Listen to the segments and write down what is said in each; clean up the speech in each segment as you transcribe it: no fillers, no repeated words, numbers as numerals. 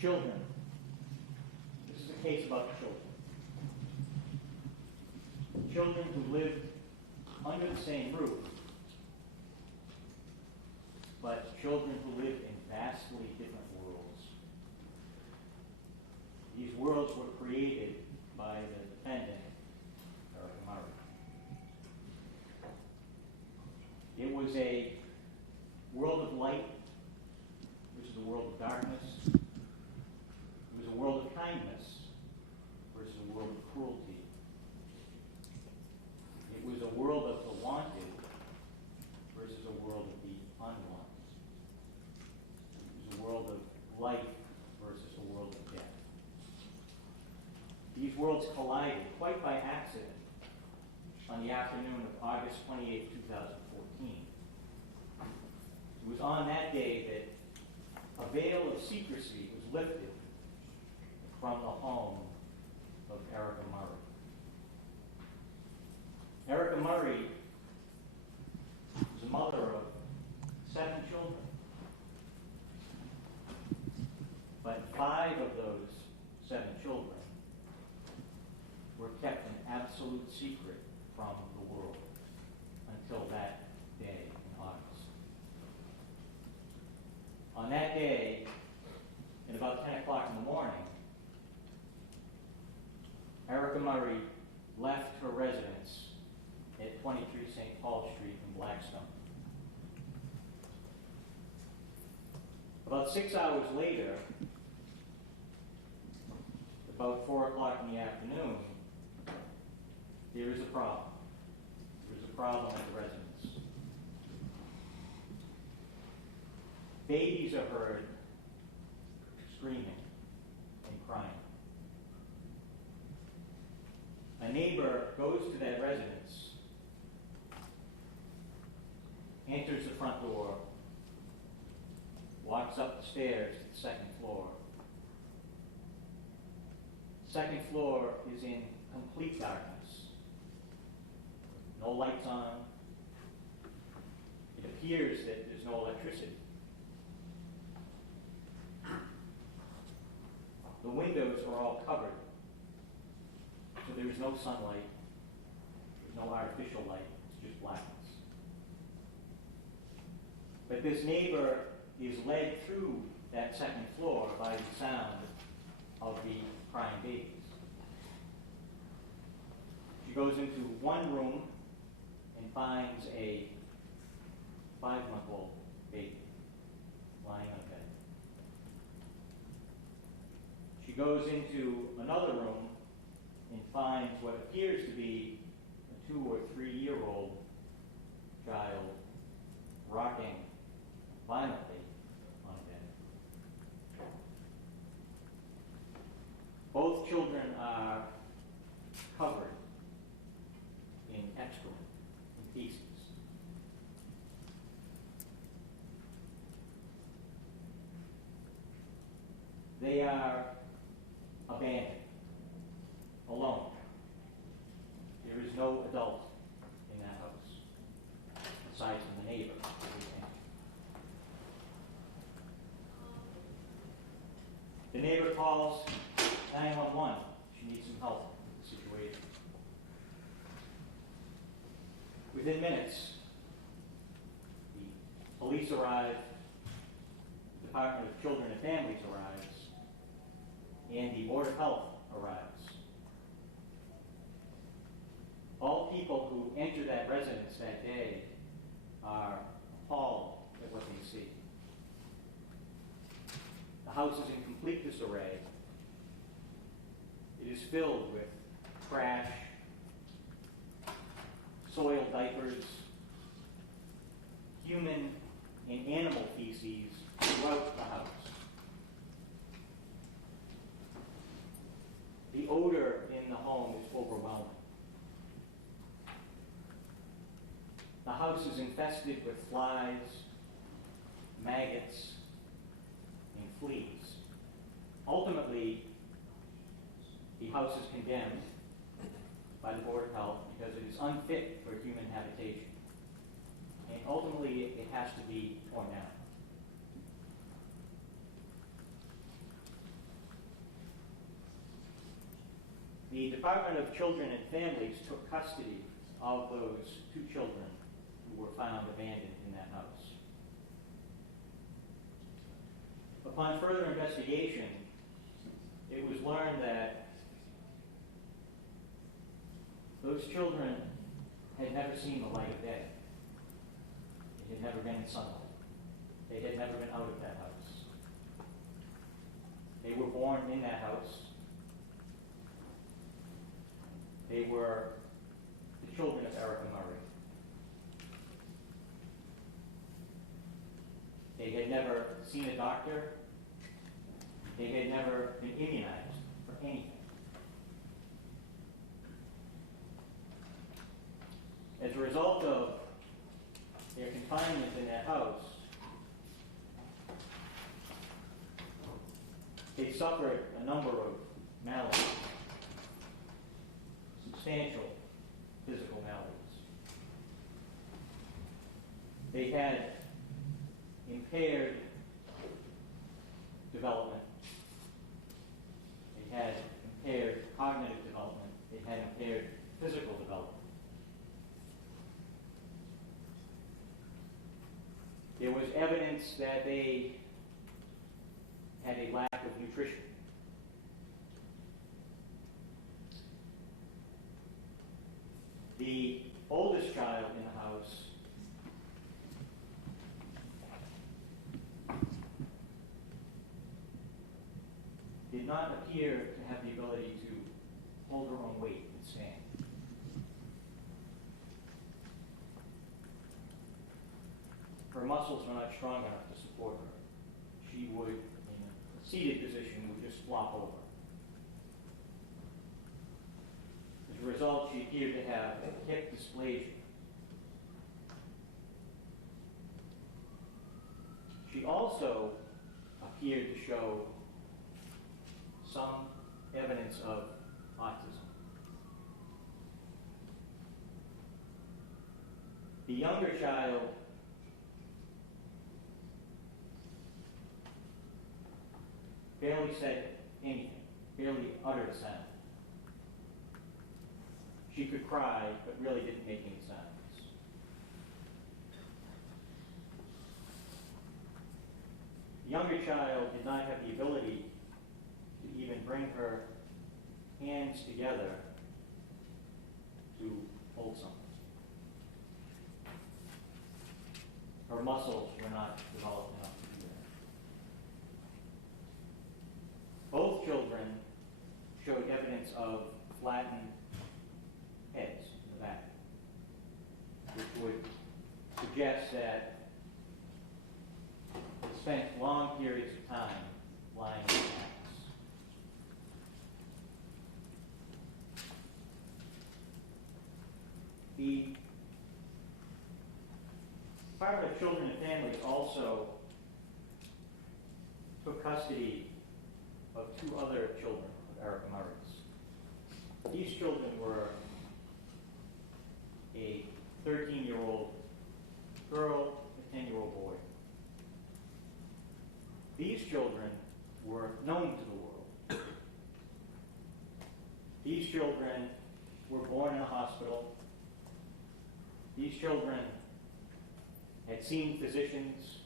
Children. This is a case about children. Children who lived under the same roof, but children who lived in vastly different worlds. These worlds were created by the defendant, Erika Murray. It was a world of light versus a world of darkness. It was a world of kindness versus a world of cruelty. It was a world of the wanted versus a world of the unwanted. It was a world of life versus a world of death. These worlds collided quite by accident on the afternoon of August 28, 2014. It was on that day that a veil of secrecy was lifted from the home of Erika Murray. Erika Murray was a mother of 7 children, but 5 of those 7 children were kept an absolute secret from the world until that day in August. On that day, at about 10 o'clock in the morning, Erika Murray left her residence at 23 St. Paul Street in Blackstone. About 6 hours later, about 4 o'clock in the afternoon, there is a problem. There's a problem at the residence. Babies are heard screaming and crying. A neighbor goes to that residence, enters the front door, walks up the stairs to the 2nd floor. Second floor is in complete darkness. No lights on. It appears that there's no electricity. The windows are all covered, so there is no sunlight. There's no artificial light. It's just blackness. But this neighbor is led through that 2nd floor by the sound of the crying babies. She goes into one room and finds a 5-month-old baby lying on a bed. She goes into another room and finds what appears to be a 2 or 3-year-old child rocking violently on a bed. Both children are covered in excrement, in feces. They are abandoned, alone. There is no adult in that house, aside from the neighbor. The neighbor calls 911. She needs some help with the situation. Within minutes, the police arrive, the Department of Children and Families arrives, and the Board of Health arrives. All people who enter that residence that day are appalled at what they see. The house is in complete disarray. It is filled with trash, soiled diapers, human and animal feces throughout the house. The odor in the home is overwhelming. The house is infested with flies, maggots, and fleas. Ultimately, the house is condemned by the Board of Health because it is unfit for human habitation. And ultimately, it has to be torn down. The Department of Children and Families took custody of those 2 children who were found abandoned in that house. Upon further investigation, it was learned that those children had never seen the light of day. They had never been in sunlight. They had never been out of that house. They were born in that house. They were the children of Erika Murray. They had never seen a doctor. They had never been immunized for anything. As a result of their confinement in that house, they suffered a number of maladies, substantial physical maladies. They had impaired development. They had impaired cognitive development. They had impaired physical development. There was evidence that they had a lack of nutrition. The oldest child in the house did not appear to have the ability to hold her own weight and stand. Her muscles were not strong enough to support her. She would, in a seated position, would just flop over. As a result, she appeared to have hip dysplasia. She also appeared to show some evidence of autism. The younger child barely said anything, barely uttered a sound. She could cry, but really didn't make any sounds. The younger child did not have the ability to even bring her hands together to hold something. Her muscles were not developed enough to do that. Both children showed evidence of flattened heads in the back, which would suggest that they spent long periods of time lying in the house. The Department of Children and Families also took custody of 2 other children of Erika Murray's. These children were a 13-year-old girl, a 10-year-old boy. These children were known to the world. These children were born in a hospital. These children had seen physicians.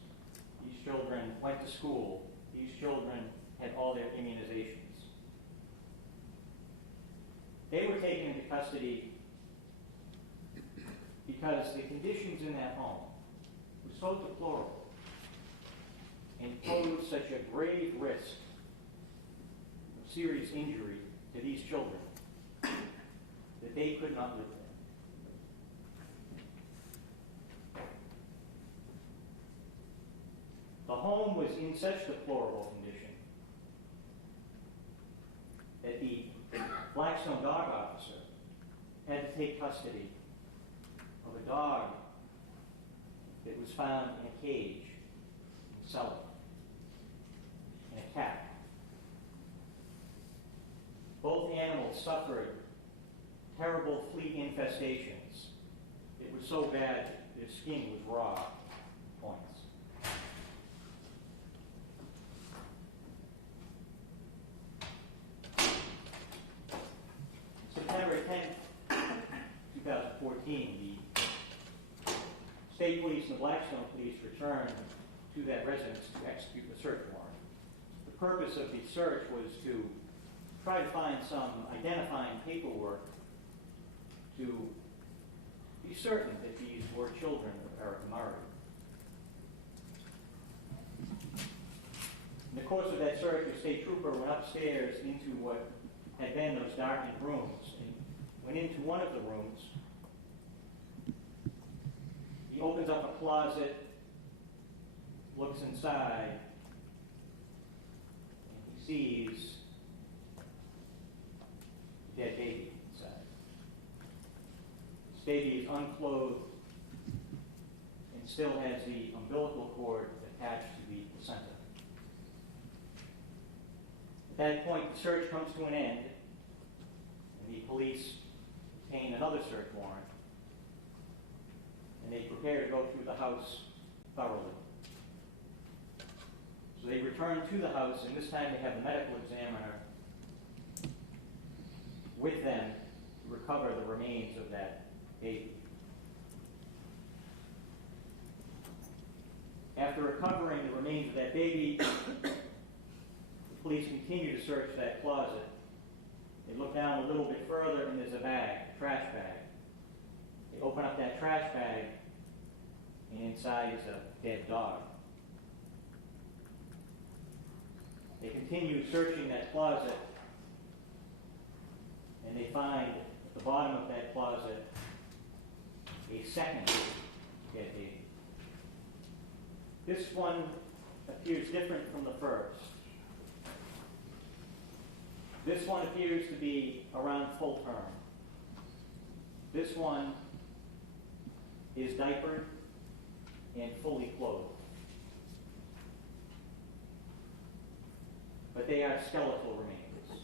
These children went to school. These children had all their immunizations. They were taken into custody because the conditions in that home were so deplorable and posed such a grave risk of serious injury to these children that they could not live there. The home was in such deplorable condition that the Blackstone dog officer had to take custody of a dog that was found in a cage in the cellar, and a cat. Both animals suffered terrible flea infestations. It was so bad their skin was raw at points. state police and the Blackstone police returned to that residence to execute the search warrant. The purpose of the search was to try to find some identifying paperwork to be certain that these were children of Erika Murray. In the course of that search, the state trooper went upstairs into what had been those darkened rooms and went into one of the rooms. He opens up a closet, looks inside, and he sees a dead baby inside. This baby is unclothed and still has the umbilical cord attached to the placenta. At that point, the search comes to an end, and the police obtain another search warrant, and they prepare to go through the house thoroughly. So they return to the house, and this time they have the medical examiner with them to recover the remains of that baby. After recovering the remains of that baby, the police continue to search that closet. They look down a little bit further, and there's a bag, a trash bag. They open up that trash bag, and inside is a dead dog. They continue searching that closet, and they find at the bottom of that closet a second dead baby. This one appears different from the first. This one appears to be around full term. This one is diapered and fully clothed. But they are skeletal remains.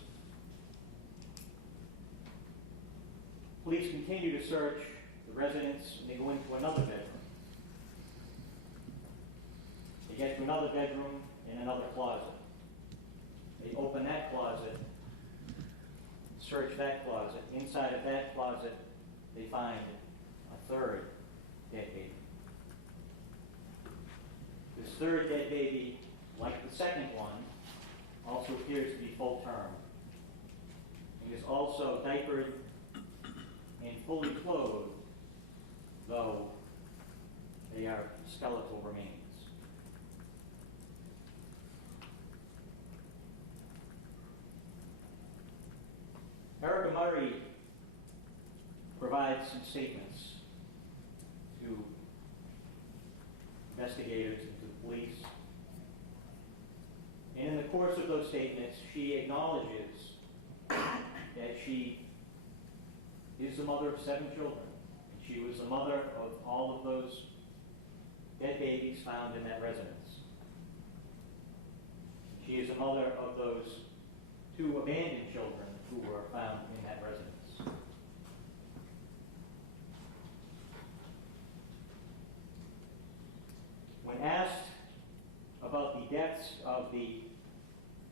Police continue to search the residence, and they go into another bedroom. They get to another bedroom and another closet. They open that closet, search that closet. Inside of that closet, they find a third dead baby. This third dead baby, like the second one, also appears to be full term. He is also diapered and fully clothed, though they are skeletal remains. Erika Murray provides some statements to investigators and to the police. And in the course of those statements, she acknowledges that she is the mother of 7 children. And she was the mother of all of those dead babies found in that residence. She is the mother of those 2 abandoned children who were found in that residence. When asked about the deaths of the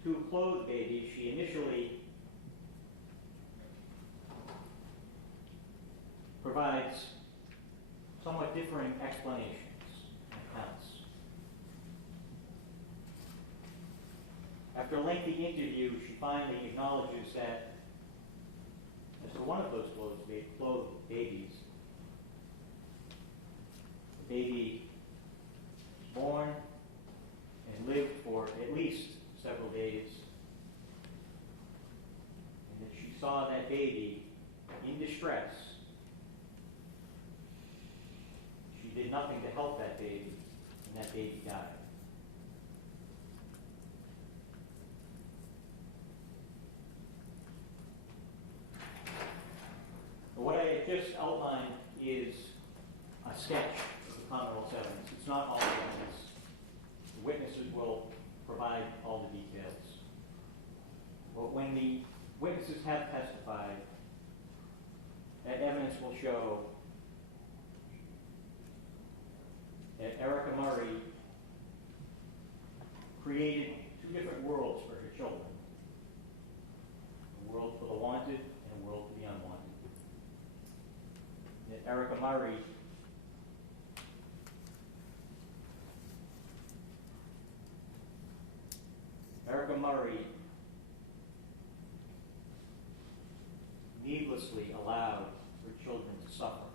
2 clothed babies, she initially provides somewhat differing explanations and accounts. After a lengthy interview, she finally acknowledges that as to one of those clothed babies, the baby was born and lived for at least several days, and that she saw that baby in distress. She did nothing to help that baby, and that baby died. What I have just outlined is a sketch of the Commonwealth's evidence. It's not all the evidence. The witnesses will provide all the details. But when the witnesses have testified, that evidence will show that Erika Murray created 2 different worlds for her children. A world for the wanted and a world for the unwanted. That Erika Murray Murray needlessly allowed her children to suffer.